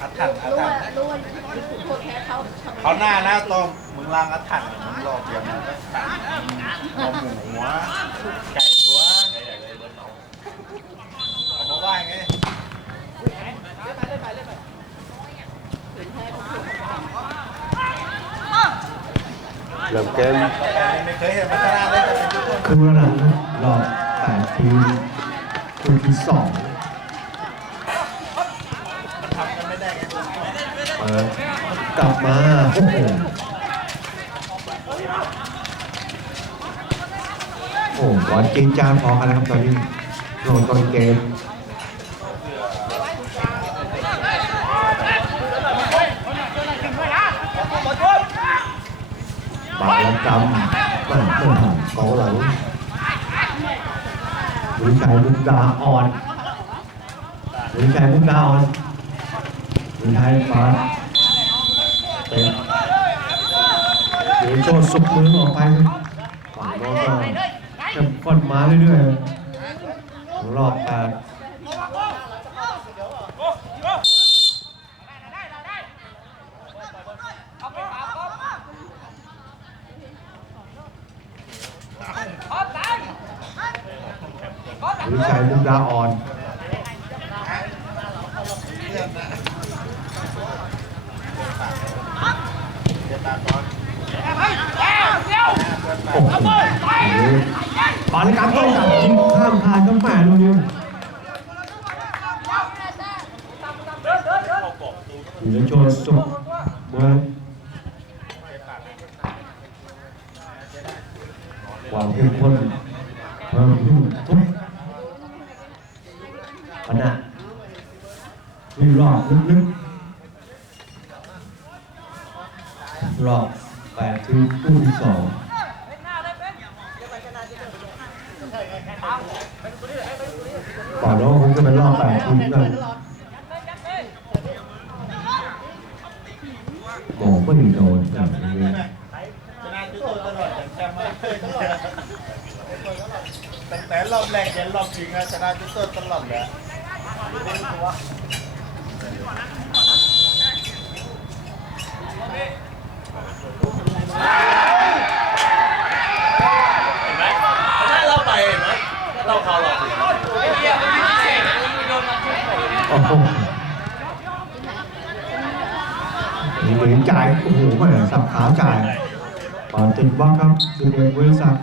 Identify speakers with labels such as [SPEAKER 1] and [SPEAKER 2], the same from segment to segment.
[SPEAKER 1] อัดถันอัด
[SPEAKER 2] รู้
[SPEAKER 1] ถั
[SPEAKER 2] ว่านรู้ว่าคนแพ้เขาทำไม
[SPEAKER 1] เขาหน้าหน้าต้มมึงล้างอัดถันมึงรอเพียงเอาหมูหัว ไก่ตัวเอามาไหว้ไง
[SPEAKER 3] เริ่มเกม
[SPEAKER 1] ไม่เคยเห็นพัฒนาเลยแต่เป็นทุกคน
[SPEAKER 4] ครึ่งแรกหลังรอบแปดทีมครึ่งที่สอง
[SPEAKER 1] ทำกันไม่ได้ไง
[SPEAKER 4] เปิดกลับมาโอ้โหโอ้บอลจริงจานพอกันนะครับตอนนี้โดนต้นเกมบาลกรรมมาเมื่อหันเสาหลังวิชัยมุกดาอ่อนวิชัยมุกดาอ่อน วิชัยฟ้าเป็นวิโชดสุกมือออกไปฝั่งโน้นก็เข้มข้นมาเรื่อยๆรอบแปดวิชัยมุกดาอ่อน
[SPEAKER 1] เดี๋ยวตาก่อน
[SPEAKER 4] โอ้โห บอลกลางต้องจับยิงข้ามคานก็แหม่ลูนี้อยู่ในโชว์สุดเมือความเข้มข้นเพิ่มขึ้นทุกขณะที่รอบลึก เป็นรอบแปดทีมกันโอ้ไม่โดนอย่งนี้
[SPEAKER 1] ชนะทุกคนตลอดจำมาตั้งแต่รอบแรกยันรอบชิงอะชนะทุกคนตลอดเลย
[SPEAKER 5] ถ้าเราไปเห็นไหมเราเขาหลอก
[SPEAKER 4] โอ้โหมีเหรียญจ่าย โอ้โหไม่สับขาจ่ายบอลติดบล็อกครับดูเด็กบริษัท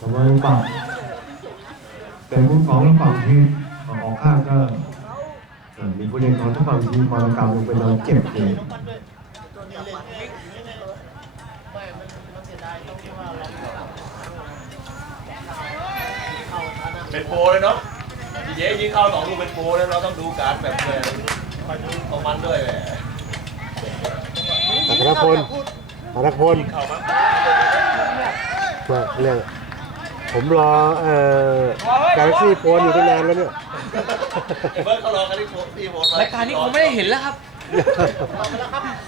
[SPEAKER 4] กำลังบังเป็นผู้ของและฝั่งทีมฝั่งออกข้างก็มีผู้เล่นของทั้งฝั่งทีมบอลกำลงไปนอนเจ็บเลย
[SPEAKER 5] เป็นโปรเลยเนาะเย้ยิงเข้าสองลูกเป็นโปรแล้วเราต้องดูการแบบเลยของมันด้วยแหละ
[SPEAKER 3] อัครพลอัครพล
[SPEAKER 5] เข้ามั้ง
[SPEAKER 3] มาเรื่องผมรอเอ่อกาแล็กซี่โพนอยู่ตั้งนานแล้วเนี่ย
[SPEAKER 5] เบิร์ดเขารอกันที่โพที่โพ
[SPEAKER 6] รายการนี้คงไม่ได้เห็นแล้วครับ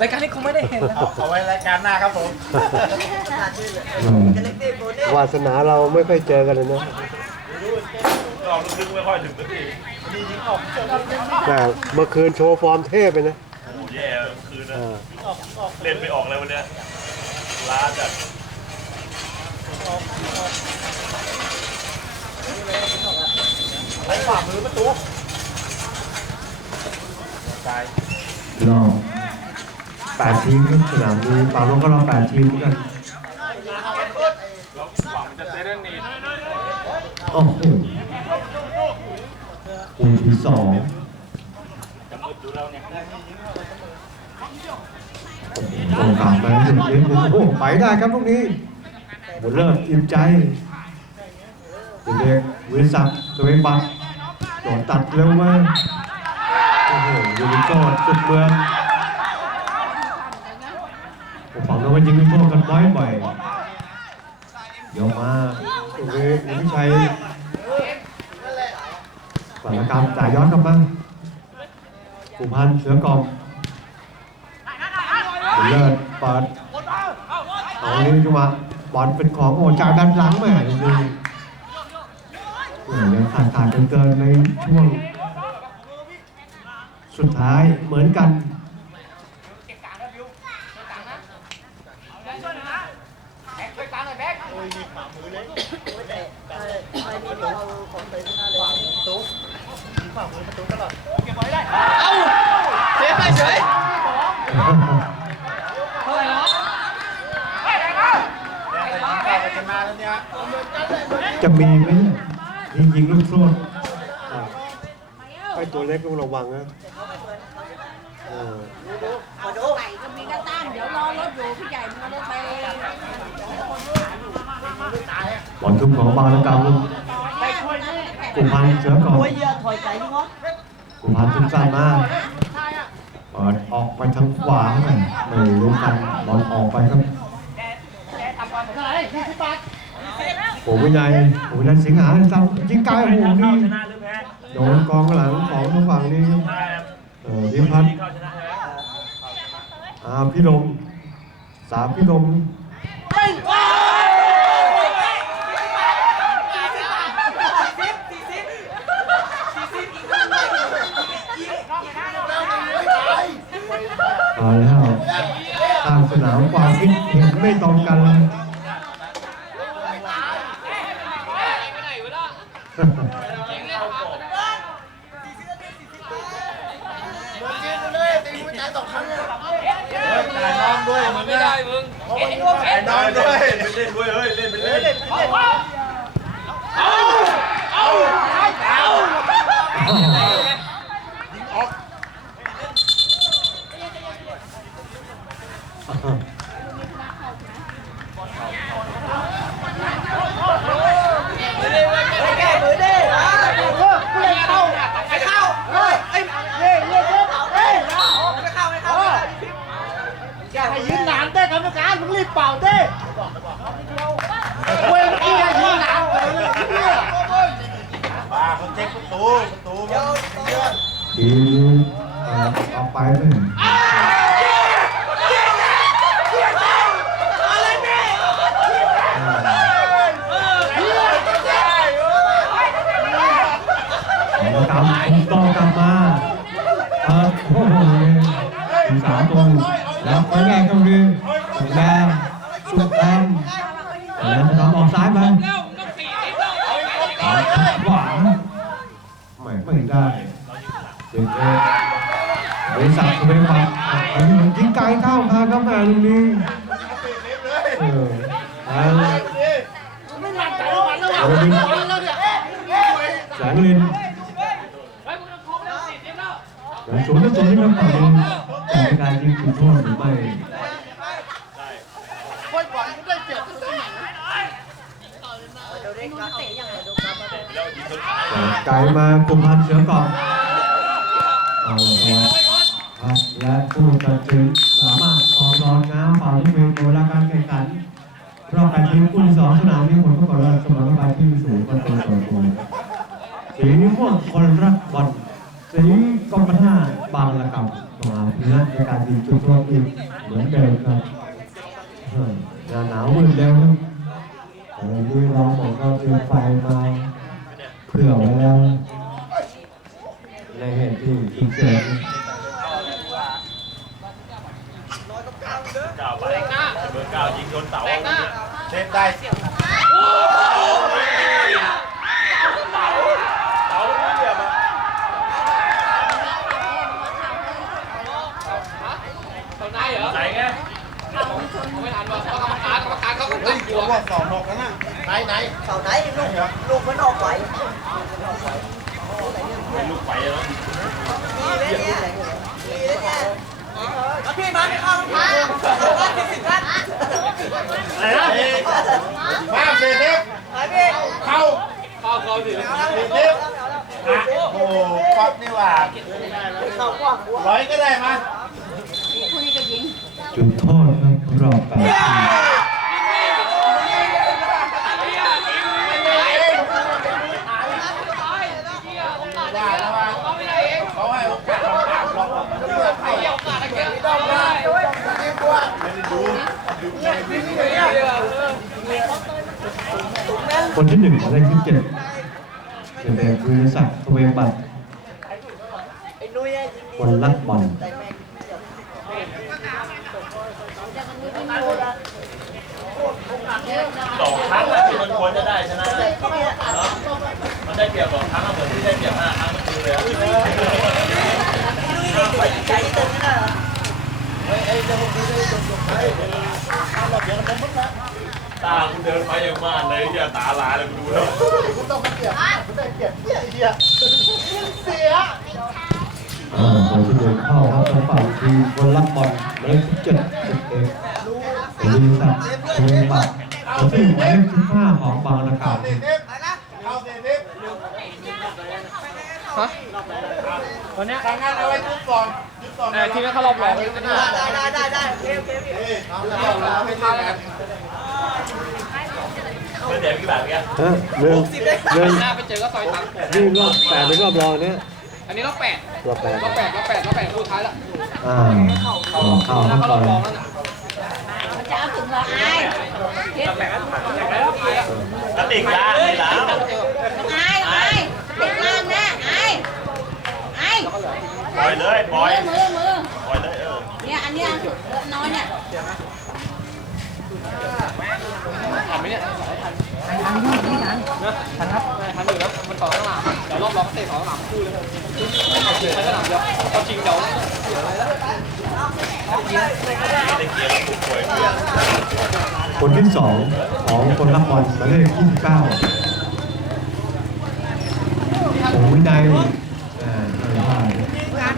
[SPEAKER 6] รายการนี้คงไม่ได้เห็นแล้ว
[SPEAKER 1] เอาเอาไว้รายการหน้าครับผม
[SPEAKER 4] อืม
[SPEAKER 3] วาสนาเราไม่ค่อยเจอกันเลยนะ
[SPEAKER 5] ลองนึกไม่ค่อยถึงสักที
[SPEAKER 3] แต่เมื่อคืนโชว์ฟอร์มเทพไปนะ
[SPEAKER 5] โอ้แย่คืนนะ
[SPEAKER 3] อ่า
[SPEAKER 5] เล่นไม่ออกเลยวันเนี้ยล้าจัด
[SPEAKER 1] ไปฝ่ามือประตู
[SPEAKER 4] รอบแปดทีมสนามนี้ฝั่งก็รอบแปดทีมเหมือนกันโอ้โหคูที่สอง
[SPEAKER 5] จะมืดดูแล้วเนี่ย
[SPEAKER 4] โอกาสไปหนึ่งเล่นโอ้โหไปได้ครับลูกนี้หมดเริ่มอิ่มใจเด็กวิสักตัวเองบัตโดนตัดเร็วมาก โอ้โหยูนิโก้สุดเมืองผมฟังแล้วว่ายิงลูกโทษกันบ่อยบ่อยๆเดี๋ยวมาตรงนี้วิชัยสถานการณ์จ่ายย้อนกลับมาผู้พันเสือกองเลิศเปิดเอานี้ขึ้นมาบอลเป็นของโอ้จากด้านหลังแม่จริงๆแหม่ยังขาดขาดเกินๆในช่วง สุดท้ายเหมือนกัน
[SPEAKER 6] เซฟได้เฉยเท่าไหร่แล้ว
[SPEAKER 1] แต่ก็ชนะแล้วเนี่ย
[SPEAKER 4] จะมีไหมยิงยิงลูกโทษ
[SPEAKER 3] ไอ้ตัวเล็กต้องระวังนะเออ
[SPEAKER 2] ไก่ก็มีกระตั้งเดี๋ยวรอรถอยู่พี่ใหญ่มันรถไป
[SPEAKER 4] บอลทุ่มของบางระกำกุมพันธ์เสือก่อน
[SPEAKER 2] เยอะถอยไก่ที่งอ
[SPEAKER 4] กุมพันทุ่มสั้นมากออกไปทางขวาไม่รู้กันบอลออกไปครับโอ้วินัยโอ้วินัยสิงหาซ้ำยิงไกลโอ้โหนี่โดนกองหลังของทางฝั่งนี้เออพิพัฒน์อ่าพี่ลมสามพี่ลม เอาแล้วทางสนามความคิดเห็นไม่ตรงกันเลย
[SPEAKER 1] จ่ายน้องด้วยมึง
[SPEAKER 6] ไม่ได้มึงเอ็นโอเค
[SPEAKER 1] จ่ายน้องด้วย
[SPEAKER 5] เล่นไปเล่นด้วยเฮ้ยเล่นไปเล่น
[SPEAKER 1] ให้ยืนหนานเต้กรร มการมึงรีบเป่าเต้เว้ยเมื่อกี้ให้ยืนหนานเลยเนี่ยบ้าเบ
[SPEAKER 4] ริษัทบริษัทอันนี้มันยิงไกลเข้าทาเข้ามาตรงนี้เออแล้วเอาแสงลิน
[SPEAKER 6] เฮ้ยมึงต้องครบแล้วสี่สิบแล้ว
[SPEAKER 4] แสงสูงที่สุดที่เราต่อยแต่การยิงจุดโทษหรือไม่ไกลมากุมพันเสือก่อนเอาละ และผู้ตัดสินสามารถขอร้อนน้ำฝ่ายทุกเวรเวลาการแข่งขันรอบการทีมคู่ที่สองสนามนี้ผลประกอบการเสมอกันที่สูงประตูต่อศูนย์สีม่วงคนรักบอลสีกรมท่าบางระกำมาเพื่อในการยิงจุดโทษอีกเหมือนเดิมครับเฮ้ยหนาหนาวมืดแล้วครับแต่ที่เราบอกว่าเตรียมไฟมาเผื่อไว้แล้วในเหตุที่ฉุกเฉิน
[SPEAKER 5] เก้าไปเบอร์เก้ายิงชนเสา
[SPEAKER 6] แบกหน้
[SPEAKER 1] เซฟได้
[SPEAKER 5] เสาไม่เหลี่ยมอะ
[SPEAKER 6] ตอนไหนเหรอ
[SPEAKER 5] ไหนไง
[SPEAKER 6] ไม่ทันว่ะกรรมการกรรมการเขา
[SPEAKER 1] เฮ้
[SPEAKER 6] ตั้
[SPEAKER 1] ย
[SPEAKER 6] ง
[SPEAKER 1] ก
[SPEAKER 6] ตั
[SPEAKER 1] ลั
[SPEAKER 6] ว
[SPEAKER 1] วว่าสองนกล้วนะไหนไหน
[SPEAKER 2] เสาไหนลูกลูกมันออกไหว
[SPEAKER 5] เป็นลูกไฟแล้ว
[SPEAKER 2] ดีเลยเนี่ยดีเลยเนี่ยพี่มาไม่เข้ามาสี่สิบนัด
[SPEAKER 1] อะไรนะภาพเซฟ
[SPEAKER 2] ไปพี่
[SPEAKER 1] เข้า
[SPEAKER 6] เข้าเข้าสิ
[SPEAKER 1] เซฟโอ้โหป๊อปนี่หว่าร้อยก็ได้มา
[SPEAKER 4] จุดโทษครับรอบแปด
[SPEAKER 1] แล้วว่าเขาให้โอกาสเราถามเราบอกไม่ได้ดูดูในวิดีโอ
[SPEAKER 4] คนที่หนึ่งเลขที่เจ็ดเป็นเด็กวิรศักดิ์ทเวงบัตรคนรักบอล
[SPEAKER 5] สองครั้งที่มันควรจะได้ชนะมันได้เปรียบสองครั้งเหมือนที่ได้เปรียบห้าครั้งมันคือเลยอะ
[SPEAKER 2] ใจตึงนะ
[SPEAKER 5] ตาคุณเดินไปอย่างมานเลยเฮียตาลายเลยกูดูแล้ว
[SPEAKER 4] เออโดยที่เดินเข้าครับทางฝั่งทีมคนรักบอลหมายเลขสิบเจ็ดสิบเอ็ดวินสักดิ์เชียงบัตรตัวที่หมายเลขสิบห้าของบางระกาศ
[SPEAKER 6] ฮะวันเนี้ย
[SPEAKER 1] ทางงานเอาไว้ทุกก่อนทุกก่อน
[SPEAKER 6] เออทีมนั้นเขารอบรองเลยนะ
[SPEAKER 2] ได้ได้ได้ได้โอเคโอเคพี่
[SPEAKER 1] เอาแล้วให้เล่นกั น
[SPEAKER 5] มันเดี๋ยวกี่บาทเงี้ย
[SPEAKER 3] ฮะเรื่องเรื่อง
[SPEAKER 6] หน้าไปเจอก็ซอยตังค์
[SPEAKER 3] นี่รอบแปดหรือรอบรองเนี่ย
[SPEAKER 6] อันนี้รอบแปด
[SPEAKER 3] รอบแปด
[SPEAKER 6] รอบแปดรอบแปดรอบแปดคู่ท้ายละ
[SPEAKER 4] อ่าเข้าเข้า
[SPEAKER 6] หน้า
[SPEAKER 4] เข้า
[SPEAKER 6] เขาร
[SPEAKER 4] ไป
[SPEAKER 6] อบรองแล้วนะ
[SPEAKER 7] จะเอาถึงเหรอไอ้
[SPEAKER 6] รอบแปดรอบแปดรอบท้ายอะ
[SPEAKER 5] กระติกล้างนี่แล้ว
[SPEAKER 7] ไอ้ไอ้เด็กล่างนะไอ้ไอ้
[SPEAKER 5] ปล่อยเลยปล่อย
[SPEAKER 7] มือมือ
[SPEAKER 5] ปล่อยเลยเออ
[SPEAKER 7] เนี่ยอันนี้อันสุดน้อยเนี่ย
[SPEAKER 6] ทันไหมเนี่ยทันอยู่นี่ทันนะทันครับทันอยู่นะมันต่อข้างหลังเดี๋ยวรอบรองเตะต่อข้างหลังคู่เลยใช้สนามเดียวเขาชิงเดี๋ยว
[SPEAKER 5] ได้เกียร์แล้วถูกป่วย
[SPEAKER 4] คนที่สองของคนรักบอลหมายเลขยี่สิบเก้าโอ้วินัยอ่าไม่พลาด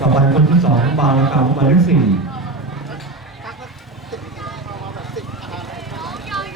[SPEAKER 4] ต่อไปคนที่สองบางระกาศหมายเลขสี่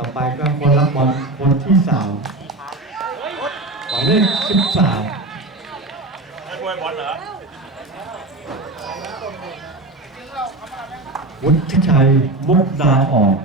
[SPEAKER 4] ต่อไปก็คนรับบอลคนที่สามหมายเลขสิบสาม
[SPEAKER 5] นักมวยบอลเหรอ
[SPEAKER 4] วุฒิชัยมุกดาออก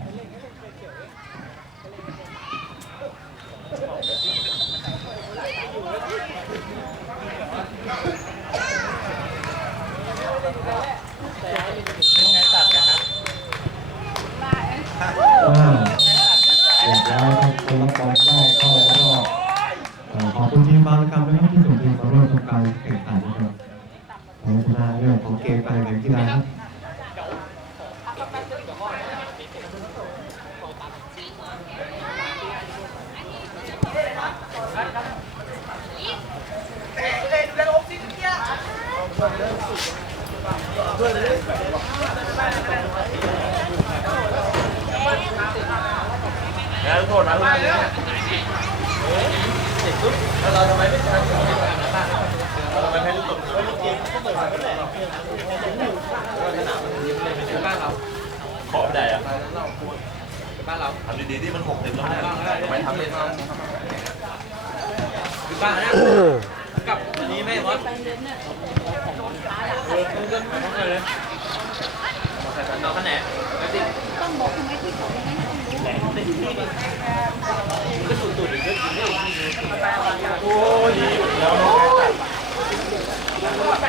[SPEAKER 4] แล้วเราค
[SPEAKER 5] วรไป
[SPEAKER 6] บ้านเรา
[SPEAKER 5] ทำดีๆที่มันหกสิบแล้วเนี่ยทำไมทำไม่ทำ
[SPEAKER 6] คือบ้านนะกลับอันนี้ไม่หมดเออต้องเกินต้องเกินเลยใส่สันนอกขนาด
[SPEAKER 7] ต้องบอกคุณแม่ที่ผมไม่รู้
[SPEAKER 6] ก็สุดๆเลยโอ้ยแล้
[SPEAKER 5] ว